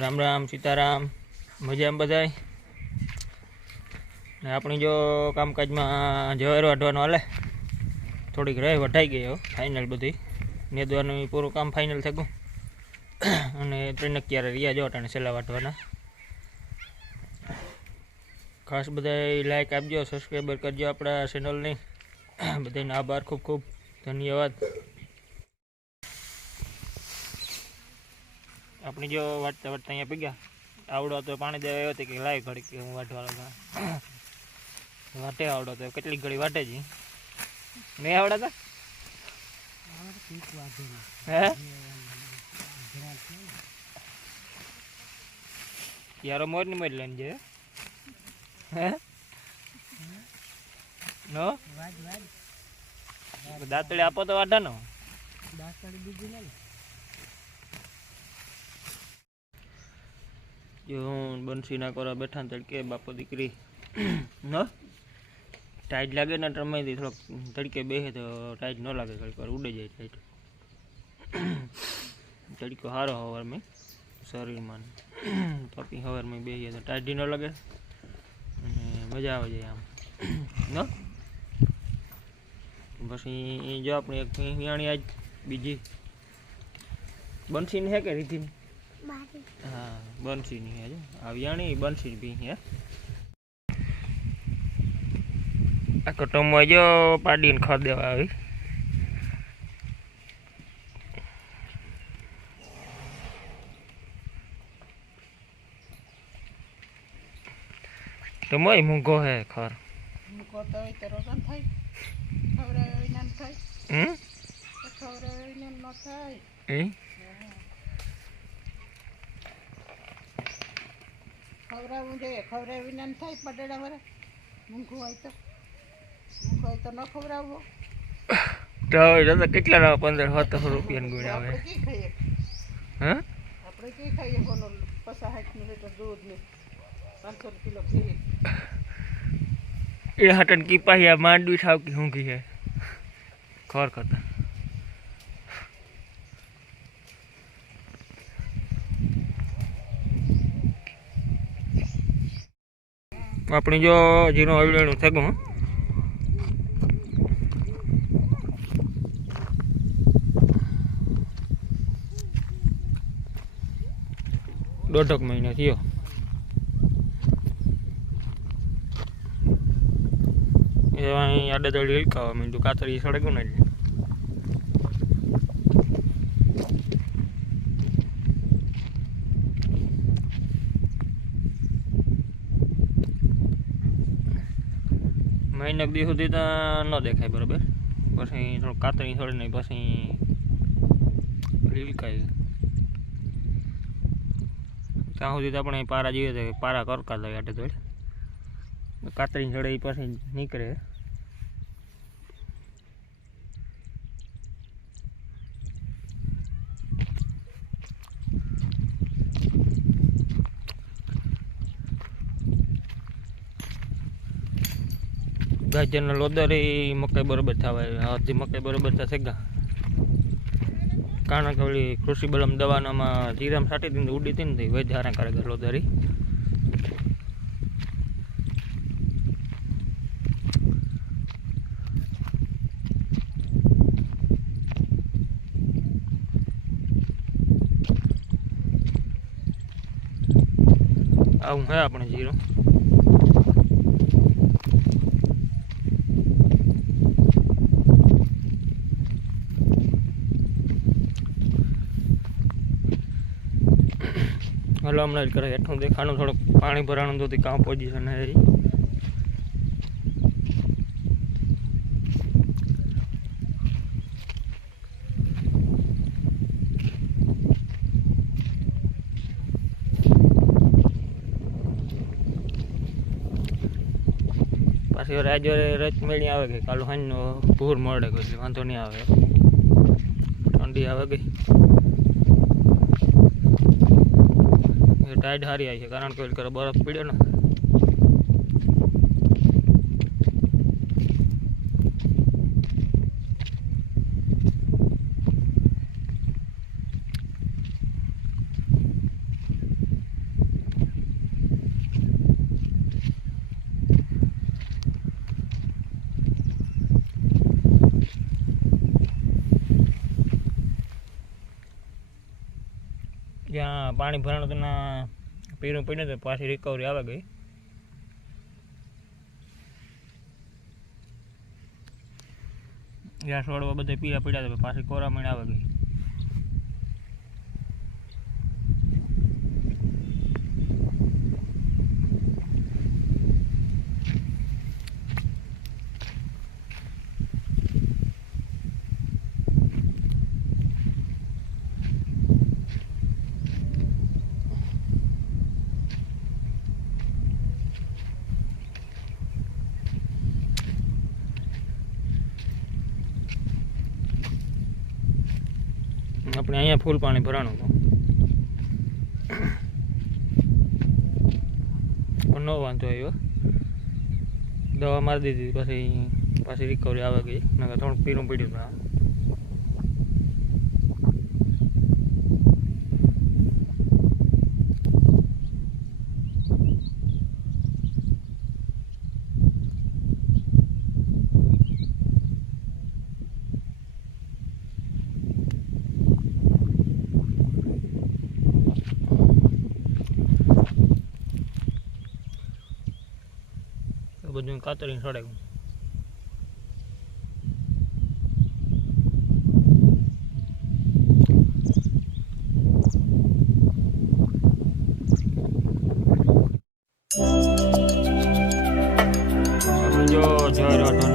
રામ રામ, સીતારામ. મજામાં બધાય? ને આપણી જો કામકાજમાં જવેરો વાઢવાનો હાલે. થોડીક રહે વઢાઈ ગઈ ફાઇનલ બધી. નેદવાનું પૂરું કામ ફાઇનલ થઈ અને ત્રણ ક્યારે રહ્યા જો અટાણે છેલ્લા વાટવાના ખાસ બધા લાઈક આપજો સબસ્ક્રાઈબર કરજો આપણા ચેનલની બધાને આભાર, ખૂબ ખૂબ. ધન્યવાદ. આપણે જો વાટતા વાટતા અહીંયા પગ્યા. આવડો તો પાણી દેવા આવ્યો કે લાવી ઘડી કે હું વાટવા લાગા. વાટે આવડો તો કેટલી ઘડી વાટે જ. નહીં આવડતા? હે? યારો મોરની મોર લઈને જાય. હે? નો? દાંતળી આપો તો વાટાનો જો હું બંસી ના કરવા બેઠા તડકે બાપો દીકરી ન ટાઈટ લાગે ને ટ્રમાઈથી થોડોક તડકે બેસે તો ટાઈટ ન લાગે, ઘડીક વાર ઉડે જાય ટાઈટ. તડકો સારો હવારમાં શરીરમાં પપી હવાર મેં બેસીએ તો ટાઈટ ન લાગે અને મજા આવે જાય આમ. ન પછી જો આપણે એક વિયાણી આજ બીજી. બંસીને હે કે રીતિની હા બંસીની હે જો. આ વિયાણી બંસી બી હે. આ કટોમાં જો પાડીને ખા દેવા આવી. તો મોય મૂંગો હે ખર. મૂકો તો હોય તો રોગન થાય. ખવડાવે વિના ન થાય. હમ? તો ખવડાવે વિના ન થાય. એ? ખવડાવવું જોઈએ. ખવડાવે વિના ન થાય પટેડા વરે. મૂંગું હોય તો. મૂંગું હોય તો ન ખવડાવવો. તો કેટલા ના પંદર સત્તરસો રૂપિયા ગુણ આવે. હા? આપણે કી ખાઈએ? બોલો પચાસ સાઠનું લીટર દૂધ ને પાંચસો કિલો ખીર એ હટન કીપાહિયા માંડવી થાવ કે હે. ખર કરતા આપણી જો જીરો હવડેનું થયું હં. દોઢક મહિનો થયો. એવા અહીં આડેદડી હલકાવા માંડ્યું, કાતરી સળગ્યું ને એટલે મહિનાક દી સુધી તો ન દેખાય બરાબર. પછી થોડું કાતરી સળે નહીં પછી હિલકાય ત્યાં સુધી તો આપણે પારા જોઈએ તો પારા કરકા થાય એટલે થોડી. કાતરી એ પછી નીકળે. ગાજરના લોદર મકાઈ બરોબર થવા હજી મકાઈ બરોબર થશે ગા કારણ કે ઓલી કૃષિ બલમ દવાનામાં જીરામ છાંટી દીધી ઉડી હતી ને વધારે કરે લોદરી આવું હે આપણે જીરો. હલો, હમણાં જ કરે હેઠું દેખાનું થોડુંક પાણી ભરાણું, તો કામ પોઝિશન હે પાછી રાજ્ય રચ મેળી આવે કે કાલું હાંજનો ભૂર મળે કોઈ વાંધો નહીં આવે. ઠંડી આવે ગઈ એ ટાઈડ હારી આવી છે. કારણ કે બરફ પડ્યો ને. પાણી ભરાણું તેના પીરું પડ્યું તો પાછી રિકવરી આવે ગઈ. ગેસ છોડવા બધા પીળા પીડ્યા હતા પાછી કોરામણ આવે ગઈ. આપણે અહીંયા ફૂલ પાણી ભરાણું હતું. પણ નો વાંધો આવ્યો. દવા મારી દીધી, પછી, પાછી રિકવરી આવે ગઈ. નકર થોડુંક પીરું પડ્યું બધું કાતરીને સડાવ્યું જો જો